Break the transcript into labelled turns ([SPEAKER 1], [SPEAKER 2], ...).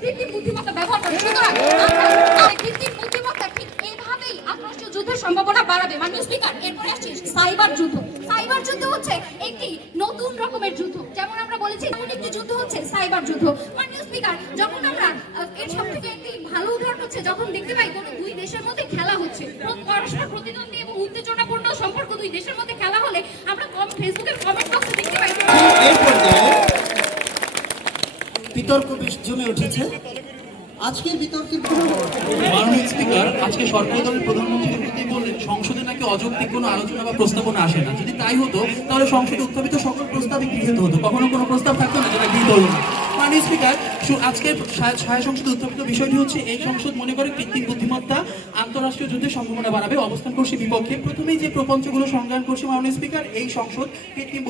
[SPEAKER 1] কৃত্রিম বুদ্ধিমত্তা ব্যবহার করে। সুতরাং কৃত্রিম বুদ্ধিমত্তা ঠিক এইভাবেই আন্তঃরাষ্ট্রীয় যুদ্ধের সম্ভাবনা বাড়াবে। মাননীয় স্পিকার এরপরে আসছি সাইবার যুদ্ধ। সাইবার যুদ্ধ হচ্ছে একটি নতুন রকমের যুদ্ধ। যেমন আমরা বলেছি এমন একটি যুদ্ধ হচ্ছে সাইবার যুদ্ধ। মাননীয় স্পিকার যখন আমরা এর সব থেকে একটি ভালো উদাহরণ হচ্ছে যখন দেখতে পাই কোনো দুই দেশের মধ্যে খেলা হচ্ছে প্র- প্রতিদ্বন্দ্বী এবং উত্তেজনাপূর্ণ সম্পর্ক দুই দেশের মধ্যে খেলা হলে আমরা কম ফেসবুকের কমেন্ট বক্সে দেখতে পাই
[SPEAKER 2] এই পর্যায়ে বিতর্ক বেশ জমে উঠেছে। আজকের বিতর্কের
[SPEAKER 3] মাননীয় স্পিকার আজকে সরকারি দলের প্রধানমন্ত্রী প্রতি বললেন, সংসদে নাকি অযৌক্তিক কোনো আলোচনা বা প্রস্তাবনা আসে না। যদি তাই হতো, তাহলে সংসদে উত্থাপিত সকল প্রস্তাবই গৃহীত হতো। কখনো কোনো প্রস্তাব থাকতো না যেটা গৃহীত হলো না। মাননীয় স্পিকার আজকের ছায়া সংসদে উত্থাপিত বিষয়টি হচ্ছে, এই সংসদ মনে করে কৃত্রিম বুদ্ধিমত্তা, আন্তঃরাষ্ট্রীয় যুদ্ধের সম্ভাবনা বাড়াবে, অবস্থান করছে বিপক্ষে। প্রথমেই যে প্রপঞ্চগুলো সংজ্ঞান করছে মাননীয় স্পিকার এই সংসদ কৃত্রিম